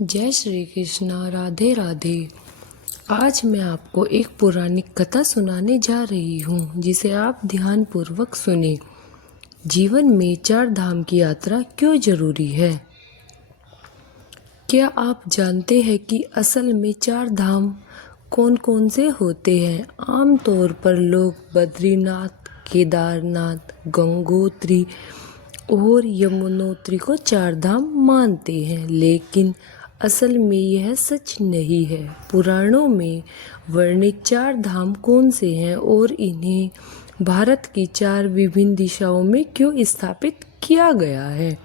जय श्री कृष्णा। राधे राधे। आज मैं आपको एक पौराणिक कथा सुनाने जा रही हूँ जिसे आप ध्यान पूर्वक सुने। जीवन में 4 धाम की यात्रा क्यों जरूरी है? क्या आप जानते हैं कि असल में 4 धाम कौन कौन से होते हैं? आमतौर पर लोग बद्रीनाथ, केदारनाथ, गंगोत्री और यमुनोत्री को 4 धाम मानते हैं, लेकिन असल में यह सच नहीं है। पुराणों में वर्णित 4 धाम कौन से हैं और इन्हें भारत की 4 विभिन्न दिशाओं में क्यों स्थापित किया गया है?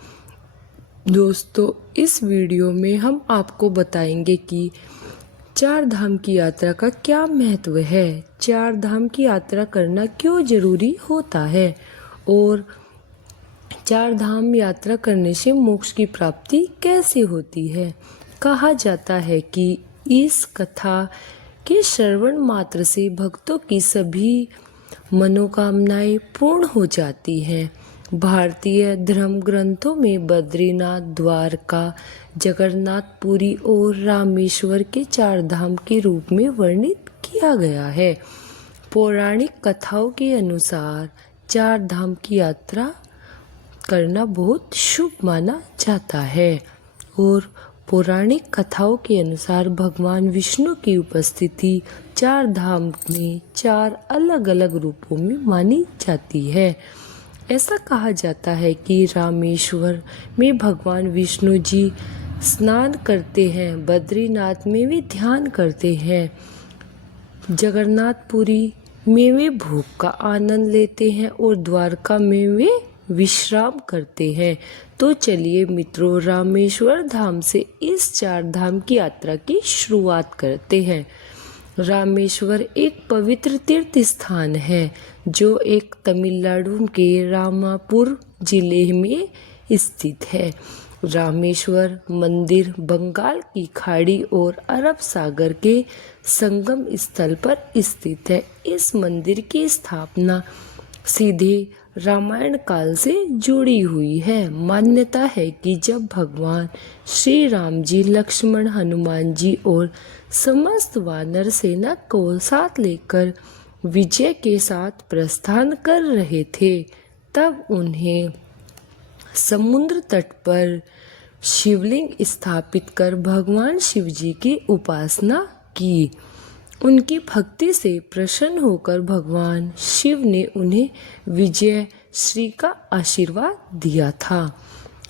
दोस्तों, इस वीडियो में हम आपको बताएंगे कि 4 धाम की यात्रा का क्या महत्व है, 4 धाम की यात्रा करना क्यों जरूरी होता है और 4 धाम यात्रा करने से मोक्ष की प्राप्ति कैसे होती है। कहा जाता है कि इस कथा के श्रवण मात्र से भक्तों की सभी मनोकामनाएं पूर्ण हो जाती हैं। भारतीय धर्म ग्रंथों में बद्रीनाथ, द्वारका, जगन्नाथपुरी और रामेश्वर के 4 धाम के रूप में वर्णित किया गया है। पौराणिक कथाओं के अनुसार 4 धाम की यात्रा करना बहुत शुभ माना जाता है और पौराणिक कथाओं के अनुसार भगवान विष्णु की उपस्थिति 4 धाम में 4 अलग अलग रूपों में मानी जाती है। ऐसा कहा जाता है कि रामेश्वर में भगवान विष्णु जी स्नान करते हैं, बद्रीनाथ में वे ध्यान करते हैं, जगन्नाथपुरी में वे भोग का आनंद लेते हैं और द्वारका में वे विश्राम करते हैं। तो चलिए मित्रों, रामेश्वर धाम से इस 4 धाम की यात्रा की शुरुआत करते हैं। रामेश्वर एक पवित्र तीर्थ स्थान है जो एक तमिलनाडु के रामापुर जिले में स्थित है। रामेश्वर मंदिर बंगाल की खाड़ी और अरब सागर के संगम स्थल पर स्थित है। इस मंदिर की स्थापना सीधे रामायण काल से जुड़ी हुई है। मान्यता है कि जब भगवान श्री राम जी, लक्ष्मण, हनुमान जी और समस्त वानर सेना को साथ लेकर विजय के साथ प्रस्थान कर रहे थे, तब उन्हें समुद्र तट पर शिवलिंग स्थापित कर भगवान शिव जी की उपासना की। उनकी भक्ति से प्रसन्न होकर भगवान शिव ने उन्हें विजय श्री का आशीर्वाद दिया था।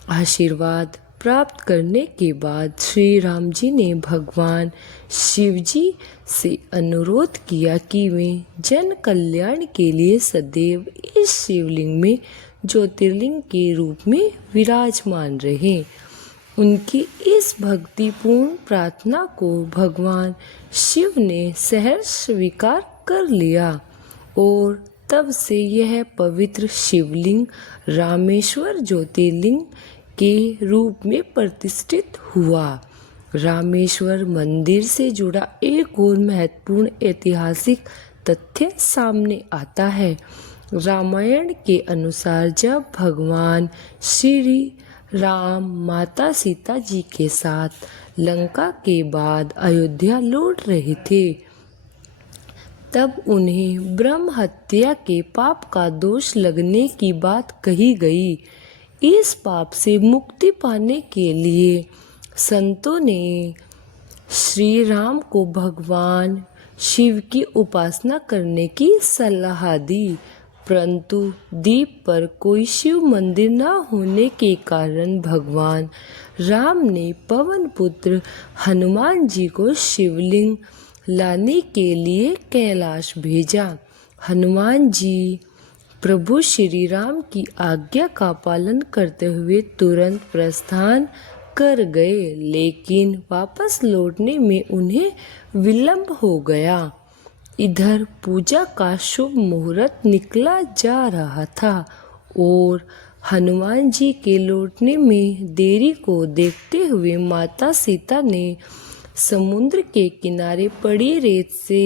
आशीर्वाद प्राप्त करने के बाद श्री राम जी ने भगवान शिव जी से अनुरोध किया कि वे जन कल्याण के लिए सदैव इस शिवलिंग में ज्योतिर्लिंग के रूप में विराजमान रहें। उनकी इस भक्तिपूर्ण प्रार्थना को भगवान शिव ने सहर्ष स्वीकार कर लिया और तब से यह पवित्र शिवलिंग रामेश्वर ज्योतिर्लिंग के रूप में प्रतिष्ठित हुआ। रामेश्वर मंदिर से जुड़ा एक और महत्वपूर्ण ऐतिहासिक तथ्य सामने आता है। रामायण के अनुसार जब भगवान श्री राम माता सीता जी के साथ लंका के बाद अयोध्या लौट रहे थे, तब उन्हें ब्रह्म हत्या के पाप का दोष लगने की बात कही गई। इस पाप से मुक्ति पाने के लिए संतों ने श्री राम को भगवान शिव की उपासना करने की सलाह दी, परंतु द्वीप पर कोई शिव मंदिर न होने के कारण भगवान राम ने पवन पुत्र हनुमान जी को शिवलिंग लाने के लिए कैलाश भेजा। हनुमान जी प्रभु श्री राम की आज्ञा का पालन करते हुए तुरंत प्रस्थान कर गए, लेकिन वापस लौटने में उन्हें विलंब हो गया। इधर पूजा का शुभ मुहूर्त निकला जा रहा था और हनुमान जी के लौटने में देरी को देखते हुए माता सीता ने समुद्र के किनारे पड़ी रेत से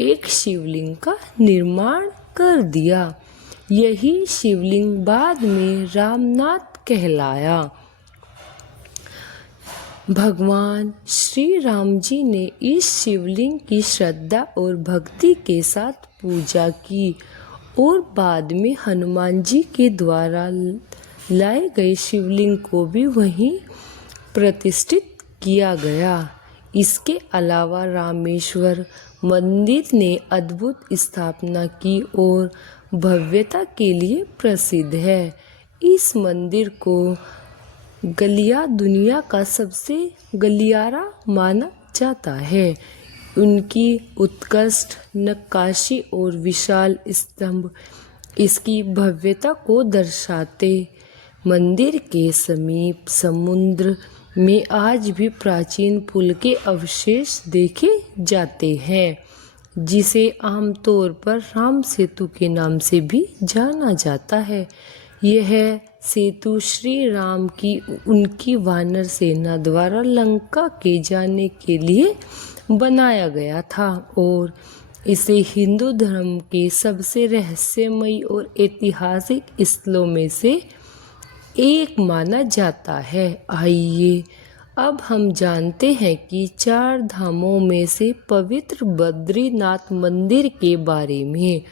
एक शिवलिंग का निर्माण कर दिया। यही शिवलिंग बाद में रामनाथ कहलाया। भगवान श्री राम जी ने इस शिवलिंग की श्रद्धा और भक्ति के साथ पूजा की और बाद में हनुमान जी के द्वारा लाए गए शिवलिंग को भी वहीं प्रतिष्ठित किया गया। इसके अलावा रामेश्वर मंदिर ने अद्भुत स्थापना की और भव्यता के लिए प्रसिद्ध है। इस मंदिर को दुनिया का सबसे गलियारा माना जाता है। उनकी उत्कृष्ट नक्काशी और विशाल स्तंभ इसकी भव्यता को दर्शाते। मंदिर के समीप समुद्र में आज भी प्राचीन पुल के अवशेष देखे जाते हैं, जिसे आमतौर पर राम सेतु के नाम से भी जाना जाता है। यह सेतु श्री राम की उनकी वानर सेना द्वारा लंका के जाने के लिए बनाया गया था और इसे हिंदू धर्म के सबसे रहस्यमयी और ऐतिहासिक स्थलों में से एक माना जाता है। आइए अब हम जानते हैं कि 4 धामों में से पवित्र बद्रीनाथ मंदिर के बारे में।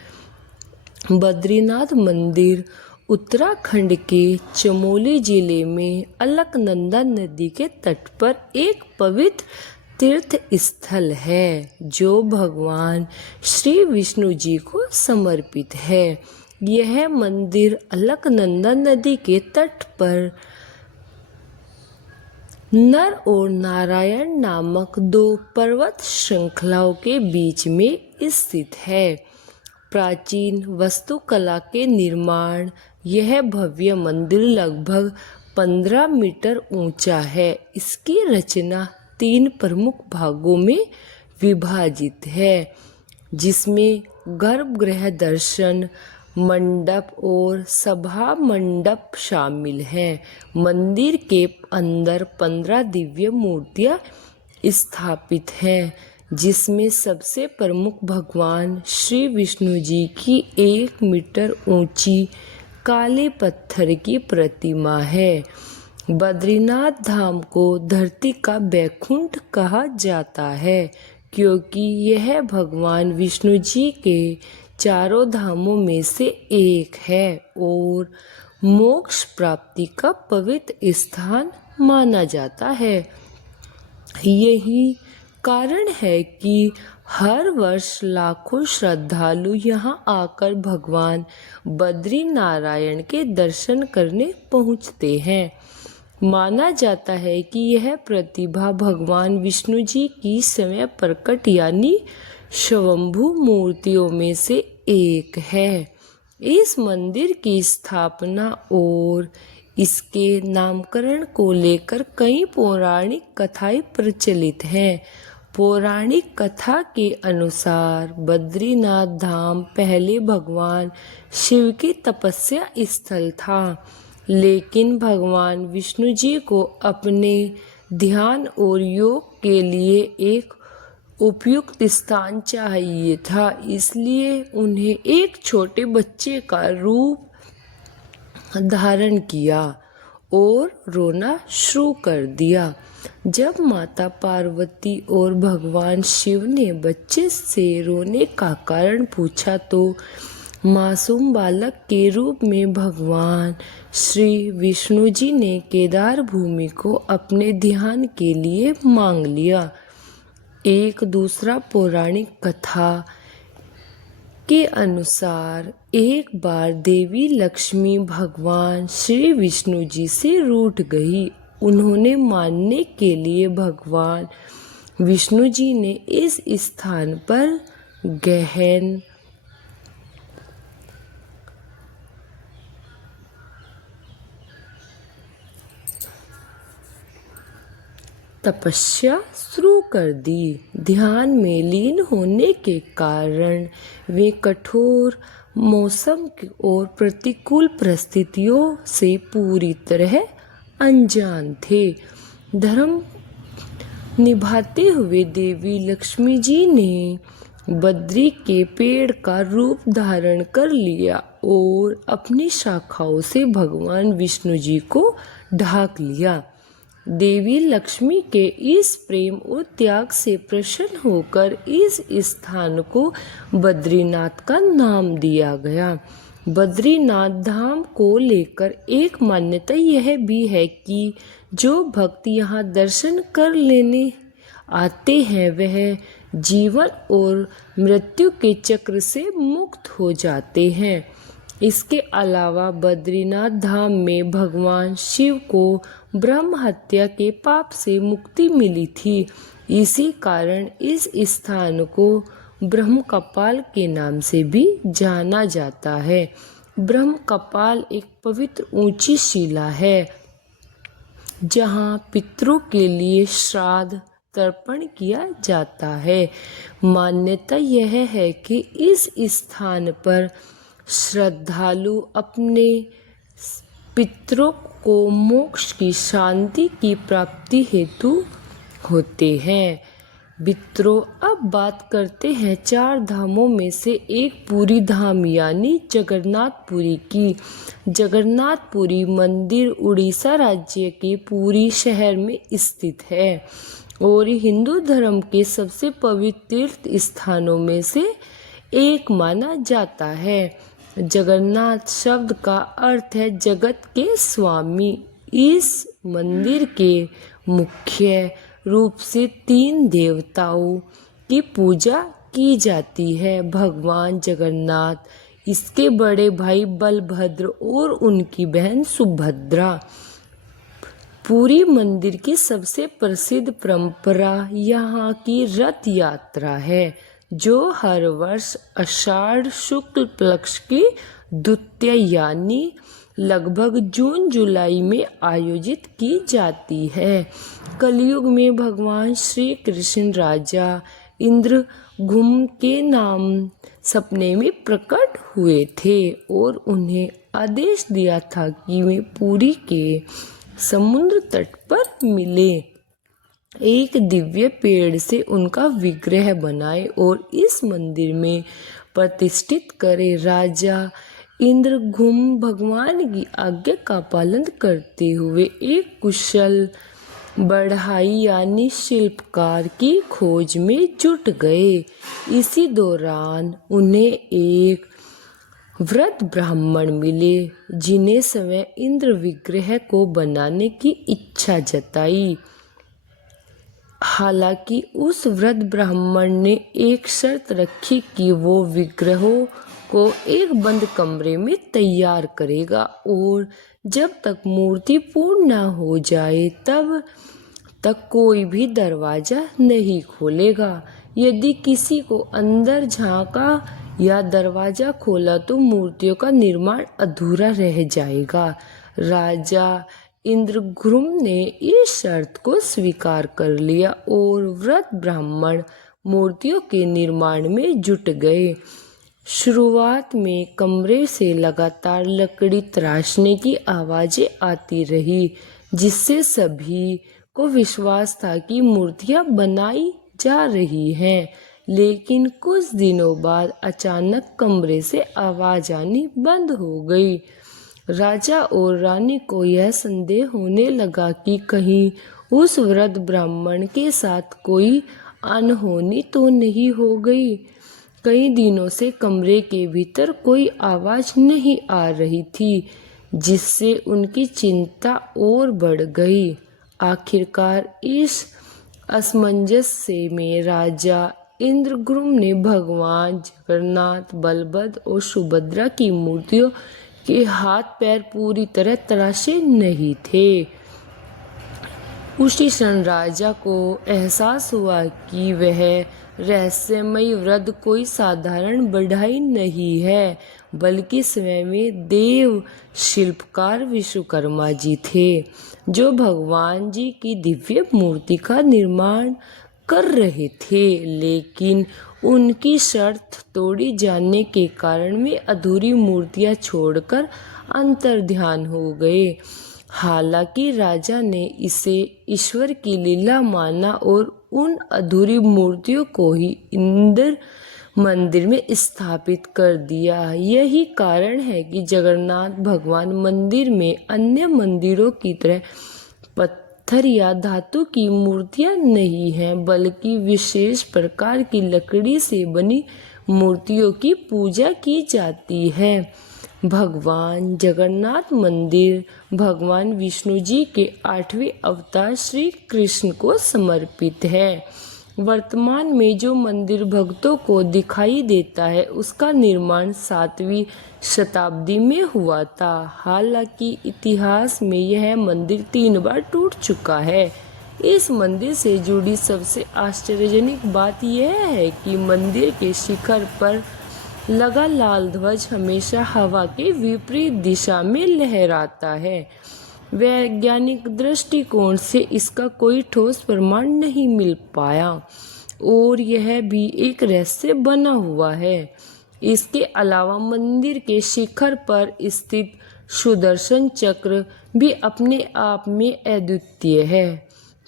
बद्रीनाथ मंदिर उत्तराखंड के चमोली जिले में अलकनंदा नदी के तट पर एक पवित्र तीर्थ स्थल है, जो भगवान श्री विष्णु जी को समर्पित है। यह मंदिर अलकनंदा नदी के तट पर नर और नारायण नामक 2 पर्वत श्रृंखलाओं के बीच में स्थित है। प्राचीन वास्तुकला के निर्माण यह भव्य मंदिर लगभग 15 मीटर ऊंचा है। इसकी रचना 3 प्रमुख भागों में विभाजित है, जिसमें गर्भगृह, दर्शन मंडप और सभा मंडप शामिल हैं। मंदिर के अंदर 15 दिव्य मूर्तियां स्थापित हैं, जिसमें सबसे प्रमुख भगवान श्री विष्णु जी की 1 मीटर ऊंची काले पत्थर की प्रतिमा है। बद्रीनाथ धाम को धरती का बैकुंठ कहा जाता है, क्योंकि यह भगवान विष्णु जी के 4 धामों में से एक है और मोक्ष प्राप्ति का पवित्र स्थान माना जाता है। यही कारण है कि हर वर्ष लाखों श्रद्धालु यहाँ आकर भगवान बद्री नारायण के दर्शन करने पहुँचते हैं। माना जाता है कि यह प्रतिभा भगवान विष्णु जी की स्वयं प्रकट यानी स्वयंभू मूर्तियों में से एक है। इस मंदिर की स्थापना और इसके नामकरण को लेकर कई पौराणिक कथाएं प्रचलित हैं। पौराणिक कथा के अनुसार बद्रीनाथ धाम पहले भगवान शिव की तपस्या स्थल था, लेकिन भगवान विष्णु जी को अपने ध्यान और योग के लिए एक उपयुक्त स्थान चाहिए था, इसलिए उन्हें एक छोटे बच्चे का रूप धारण किया और रोना शुरू कर दिया। जब माता पार्वती और भगवान शिव ने बच्चे से रोने का कारण पूछा तो मासूम बालक के रूप में भगवान श्री विष्णु जी ने केदार भूमि को अपने ध्यान के लिए मांग लिया। एक दूसरा पौराणिक कथा के अनुसार एक बार देवी लक्ष्मी भगवान श्री विष्णु जी से रूठ गई। उन्होंने मानने के लिए भगवान विष्णु जी ने इस स्थान पर गहन तपस्या शुरू कर दी। ध्यान में लीन होने के कारण वे कठोर मौसम और प्रतिकूल परिस्थितियों से पूरी तरह अनजान थे। धर्म निभाते हुए देवी लक्ष्मी जी ने बद्री के पेड़ का रूप धारण कर लिया और अपनी शाखाओं से भगवान विष्णु जी को ढाक लिया। देवी लक्ष्मी के इस प्रेम और त्याग से प्रसन्न होकर इस स्थान को बद्रीनाथ का नाम दिया गया। बद्रीनाथ धाम को लेकर एक मान्यता यह भी है कि जो भक्त यहाँ दर्शन कर लेने आते हैं वह जीवन और मृत्यु के चक्र से मुक्त हो जाते हैं। इसके अलावा बद्रीनाथ धाम में भगवान शिव को ब्रह्म हत्या के पाप से मुक्ति मिली थी। इसी कारण इस स्थान को ब्रह्म कपाल के नाम से भी जाना जाता है। ब्रह्म कपाल एक पवित्र ऊंची शिला है जहाँ पितरों के लिए श्राद्ध तर्पण किया जाता है। मान्यता यह है कि इस स्थान पर श्रद्धालु अपने पितरों को मोक्ष की शांति की प्राप्ति हेतु होते हैं। मित्रों, अब बात करते हैं चार धामों में से एक पुरी धाम यानी जगन्नाथपुरी की। जगन्नाथपुरी मंदिर उड़ीसा राज्य के पुरी शहर में स्थित है और हिंदू धर्म के सबसे पवित्र तीर्थ स्थानों में से एक माना जाता है। जगन्नाथ शब्द का अर्थ है जगत के स्वामी। इस मंदिर के मुख्य रूप से 3 देवताओं की पूजा की जाती है। भगवान जगन्नाथ, इसके बड़े भाई बलभद्र और उनकी बहन सुभद्रा। पुरी मंदिर की सबसे प्रसिद्ध परंपरा यहाँ की रथ यात्रा है जो हर वर्ष आषाढ़ शुक्ल पक्ष की द्वितीया यानी लगभग जून जुलाई में आयोजित की जाती है। कलयुग में भगवान श्री कृष्ण राजा इंद्रघुम के नाम सपने में प्रकट हुए थे और उन्हें आदेश दिया था कि वे पुरी के समुद्र तट पर मिले एक दिव्य पेड़ से उनका विग्रह बनाए और इस मंदिर में प्रतिष्ठित करें। राजा इंद्रघुम भगवान की आज्ञा का पालन करते हुए एक कुशल बढ़ाई यानी शिल्पकार की खोज में जुट गए। इसी दौरान उन्हें एक वृद्ध ब्राह्मण मिले जिन्हें स्वयं इंद्र विग्रह को बनाने की इच्छा जताई। हालांकि उस वृद्ध ब्राह्मण ने एक शर्त रखी कि वो विग्रहों को एक बंद कमरे में तैयार करेगा और जब तक मूर्ति पूर्ण न हो जाए तब तक कोई भी दरवाजा नहीं खोलेगा। यदि किसी को अंदर झांका या दरवाजा खोला तो मूर्तियों का निर्माण अधूरा रह जाएगा। राजा इंद्रघुम ने इस शर्त को स्वीकार कर लिया और वृद्ध ब्राह्मण मूर्तियों के निर्माण में जुट गए। शुरुआत में कमरे से लगातार लकड़ी तराशने की आवाजें आती रही जिससे सभी को विश्वास था कि मूर्तियां बनाई जा रही हैं। लेकिन कुछ दिनों बाद अचानक कमरे से आवाज आनी बंद हो गई। राजा और रानी को यह संदेह होने लगा कि कहीं उस वृद्ध ब्राह्मण के साथ कोई अनहोनी तो नहीं हो गई। कई दिनों से कमरे के भीतर कोई आवाज नहीं आ रही थी जिससे उनकी चिंता और बढ़ गई। आखिरकार इस असमंजस में राजा इंद्रघुम ने भगवान जगन्नाथ, बलभद्र और सुभद्रा की मूर्तियों के हाथ पैर पूरी तरह तराशे नहीं थे। उसी क्षण राजा को एहसास हुआ कि वह रहस्यमयी वृद्ध कोई साधारण बढ़ई नहीं है बल्कि स्वयं देव शिल्पकार विश्वकर्मा जी थे जो भगवान जी की दिव्य मूर्ति का निर्माण कर रहे थे। लेकिन उनकी शर्त तोड़ी जाने के कारण वे अधूरी मूर्तियां छोड़कर अंतर्ध्यान हो गए। हालांकि राजा ने इसे ईश्वर की लीला माना और उन अधूरी मूर्तियों को ही इंद्र मंदिर में स्थापित कर दिया। यही कारण है कि जगन्नाथ भगवान मंदिर में अन्य मंदिरों की तरह पत्थर या धातु की मूर्तियां नहीं हैं, बल्कि विशेष प्रकार की लकड़ी से बनी मूर्तियों की पूजा की जाती है। भगवान जगन्नाथ मंदिर भगवान विष्णु जी के 8वें अवतार श्री कृष्ण को समर्पित है। वर्तमान में जो मंदिर भक्तों को दिखाई देता है उसका निर्माण 7वीं शताब्दी में हुआ था। हालांकि इतिहास में यह मंदिर 3 बार टूट चुका है। इस मंदिर से जुड़ी सबसे आश्चर्यजनक बात यह है कि मंदिर के शिखर पर लगा लाल ध्वज हमेशा हवा के विपरीत दिशा में लहराता है। वैज्ञानिक दृष्टिकोण से इसका कोई ठोस प्रमाण नहीं मिल पाया और यह भी एक रहस्य बना हुआ है। इसके अलावा मंदिर के शिखर पर स्थित सुदर्शन चक्र भी अपने आप में अद्वितीय है।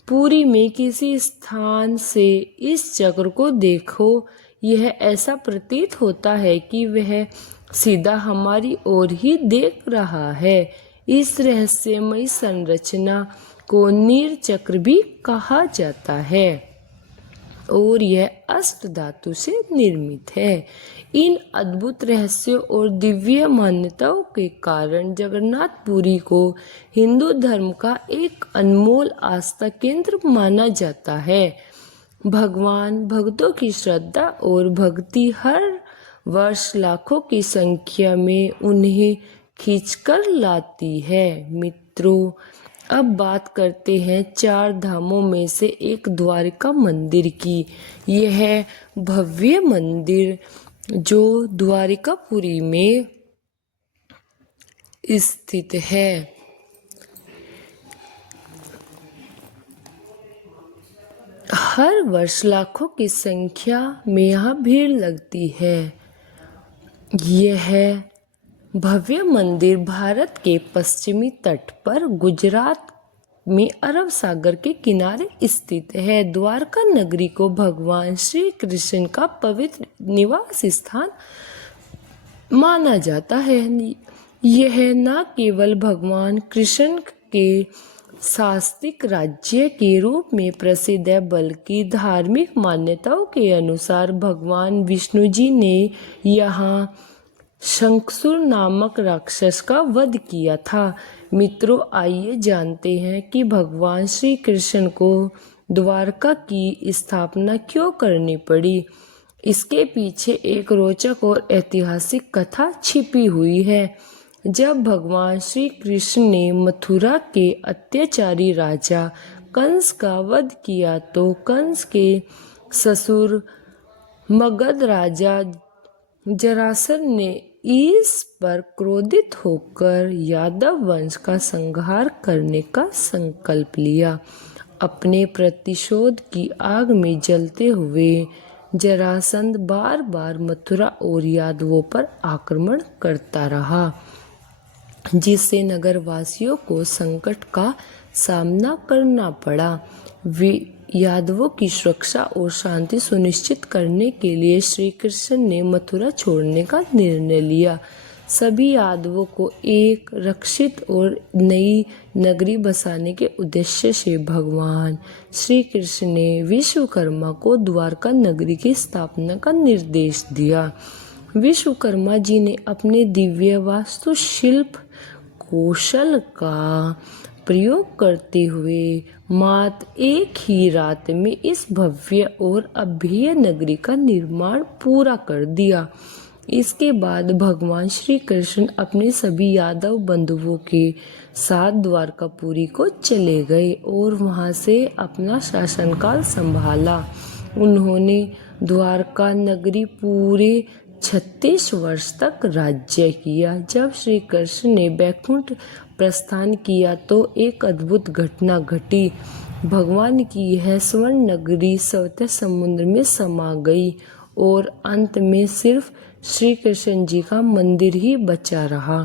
पुरी में किसी स्थान से इस चक्र को देखो, यह ऐसा प्रतीत होता है कि वह सीधा हमारी ओर ही देख रहा है। इस रहस्यमयी संरचना को नीर चक्र भी कहा जाता है और यह अष्ट धातु से निर्मित है। इन अद्भुत रहस्यों और दिव्य मान्यताओं के कारण जगन्नाथपुरी को हिंदू धर्म का एक अनमोल आस्था केंद्र माना जाता है। भगवान भक्तों की श्रद्धा और भक्ति हर वर्ष लाखों की संख्या में उन्हें खींचकर लाती है। मित्रों, अब बात करते हैं 4 धामों में से एक द्वारका मंदिर की। यह भव्य मंदिर जो द्वारकापुरी में स्थित है, हर वर्ष लाखों की संख्या में यहाँ भीड़ लगती है। यह भव्य मंदिर भारत के पश्चिमी तट पर गुजरात में अरब सागर के किनारे स्थित है। द्वारका नगरी को भगवान श्री कृष्ण का पवित्र निवास स्थान माना जाता है। यह न केवल भगवान कृष्ण के शास्त्रीय राज्य के रूप में प्रसिद्ध है, बल्कि धार्मिक मान्यताओं के अनुसार भगवान विष्णु जी ने यहाँ शंखचूड़ नामक राक्षस का वध किया था। मित्रों, आइए जानते हैं कि भगवान श्री कृष्ण को द्वारका की स्थापना क्यों करनी पड़ी। इसके पीछे एक रोचक और ऐतिहासिक कथा छिपी हुई है। जब भगवान श्री कृष्ण ने मथुरा के अत्याचारी राजा कंस का वध किया तो कंस के ससुर मगध राजा जरासंध ने इस पर क्रोधित होकर यादव वंश का संहार करने का संकल्प लिया। अपने प्रतिशोध की आग में जलते हुए जरासंध बार बार मथुरा और यादवों पर आक्रमण करता रहा, जिससे नगरवासियों को संकट का सामना करना पड़ा। यादवों की सुरक्षा और शांति सुनिश्चित करने के लिए श्री कृष्ण ने मथुरा छोड़ने का निर्णय लिया। सभी यादवों को एक रक्षित और नई नगरी बसाने के उद्देश्य से भगवान श्री कृष्ण ने विश्वकर्मा को द्वारका नगरी की स्थापना का निर्देश दिया। विश्वकर्मा जी ने अपने दिव्य वास्तुशिल्प कौशल का प्रयोग करते हुए मात्र एक ही रात में इस भव्य और अभेय नगरी का निर्माण पूरा कर दिया। इसके बाद भगवान श्री कृष्ण अपने सभी यादव बंधुओं के साथ द्वारकापुरी को चले गए और वहां से अपना शासनकाल संभाला। उन्होंने द्वारका नगरी पूरे 36 वर्ष तक राज्य किया। जब श्री कृष्ण ने बैकुंठ प्रस्थान किया तो एक अद्भुत घटना घटी। भगवान की यह स्वर्ण नगरी स्वतः समुद्र में समा गई और अंत में सिर्फ श्री कृष्ण जी का मंदिर ही बचा रहा।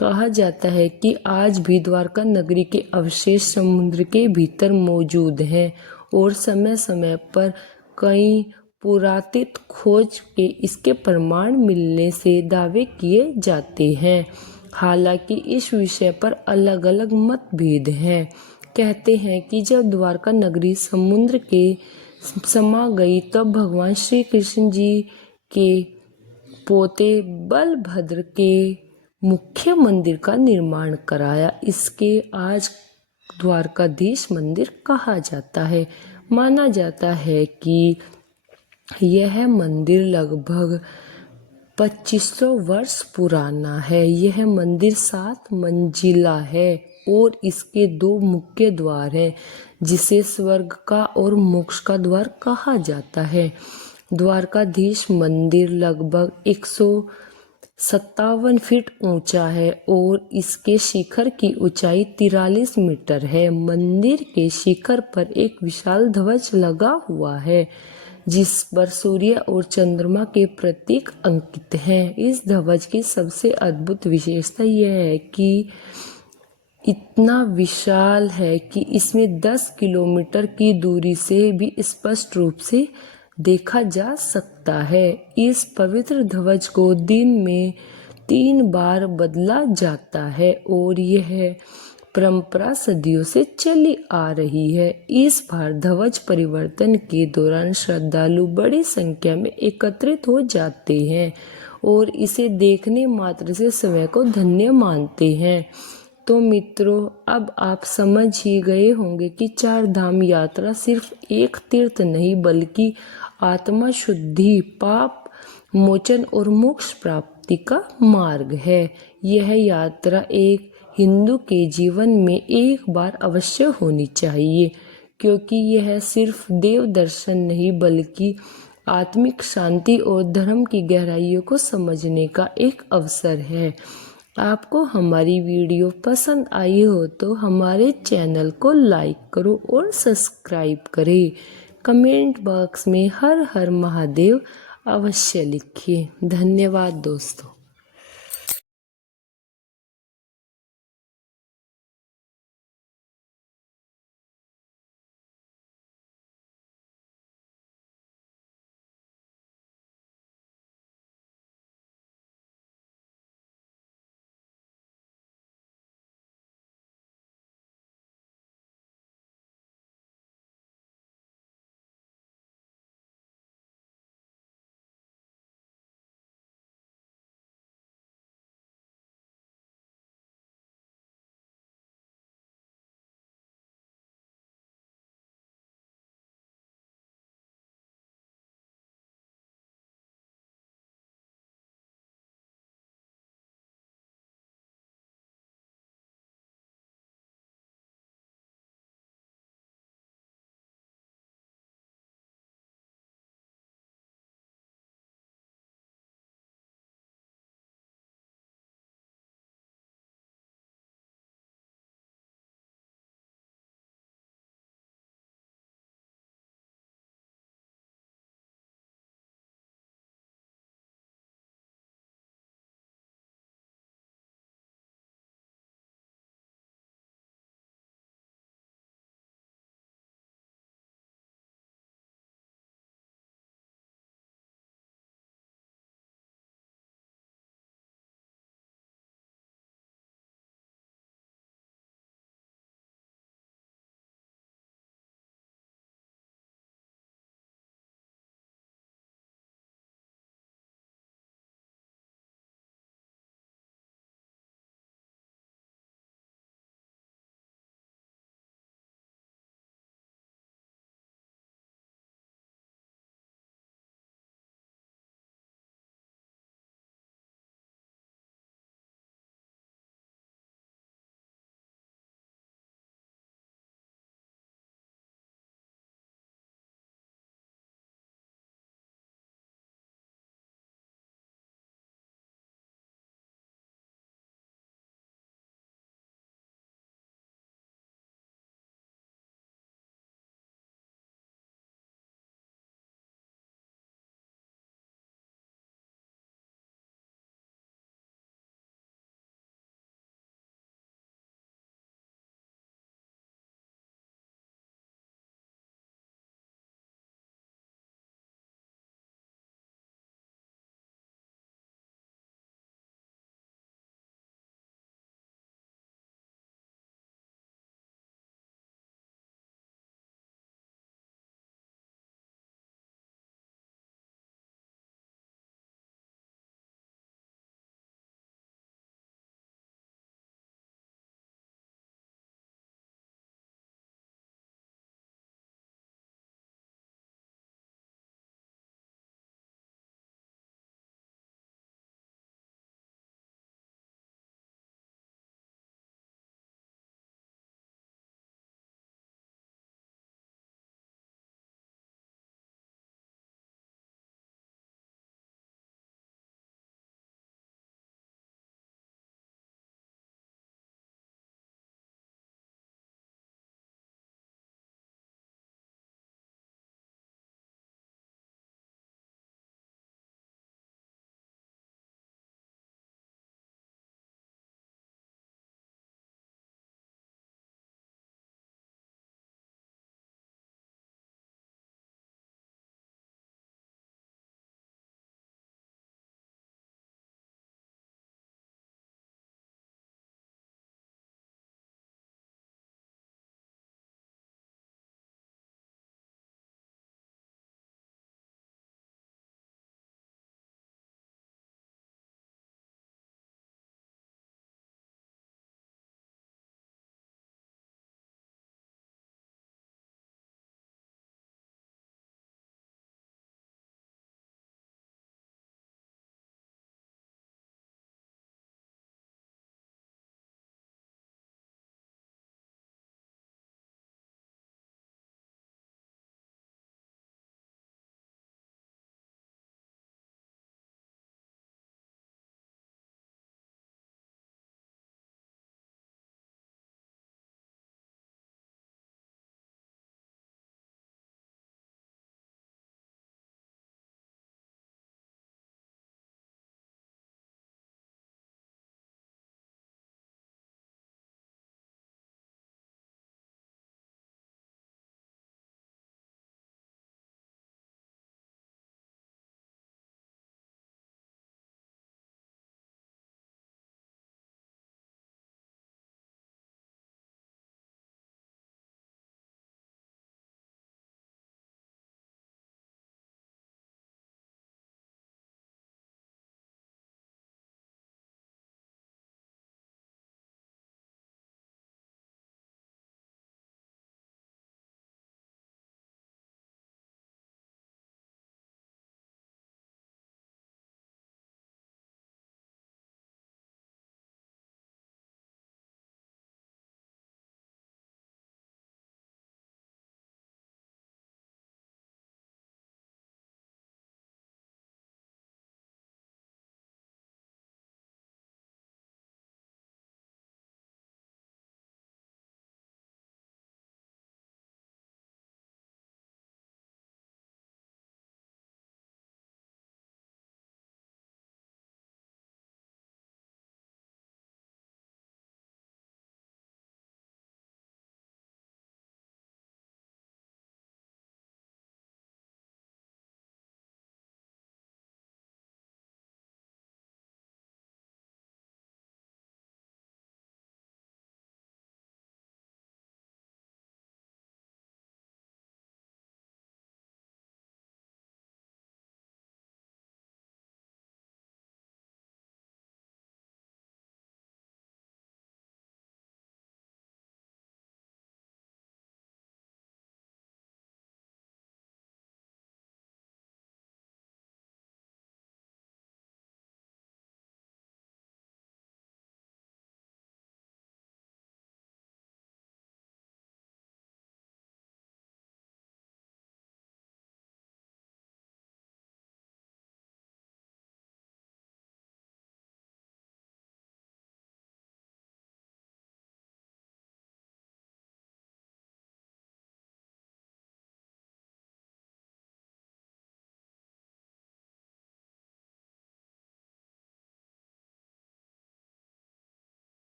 कहा जाता है कि आज भी द्वारका नगरी के अवशेष समुद्र के भीतर मौजूद हैं और समय समय पर कई पुरातत्व खोज के इसके प्रमाण मिलने से दावे किए जाते हैं। हालांकि इस विषय पर अलग अलग मतभेद हैं। कहते हैं कि जब द्वारका नगरी समुद्र के समा गई तब भगवान श्री कृष्ण जी के पोते बलभद्र के मुख्य मंदिर का निर्माण कराया। इसके आज द्वारकाधीश मंदिर कहा जाता है। माना जाता है कि यह मंदिर लगभग 2500 वर्ष पुराना है। यह मंदिर 7 मंजिला है और इसके 2 मुख्य द्वार हैं, जिसे स्वर्ग का और मोक्ष का द्वार कहा जाता है। द्वारकाधीश मंदिर लगभग 157 फीट ऊंचा है और इसके शिखर की ऊंचाई 43 मीटर है। मंदिर के शिखर पर एक विशाल ध्वज लगा हुआ है, जिस पर सूर्य और चंद्रमा के प्रतीक अंकित हैं। इस ध्वज की सबसे अद्भुत विशेषता यह है कि इतना विशाल है कि इसमें 10 किलोमीटर की दूरी से भी स्पष्ट रूप से देखा जा सकता है। इस पवित्र ध्वज को दिन में 3 बार बदला जाता है और यह परंपरा सदियों से चली आ रही है। इस बार ध्वज परिवर्तन के दौरान श्रद्धालु बड़ी संख्या में एकत्रित हो जाते हैं और इसे देखने मात्र से समय को धन्य मानते हैं। तो मित्रों, अब आप समझ ही गए होंगे कि 4 धाम यात्रा सिर्फ एक तीर्थ नहीं बल्कि आत्मा शुद्धि, पाप मोचन और मोक्ष प्राप्ति का मार्ग है। यह यात्रा एक हिंदू के जीवन में एक बार अवश्य होनी चाहिए, क्योंकि यह सिर्फ देव दर्शन नहीं बल्कि आत्मिक शांति और धर्म की गहराइयों को समझने का एक अवसर है। आपको हमारी वीडियो पसंद आई हो तो हमारे चैनल को लाइक करो और सब्सक्राइब करें। कमेंट बॉक्स में हर हर महादेव अवश्य लिखिए। धन्यवाद दोस्तों।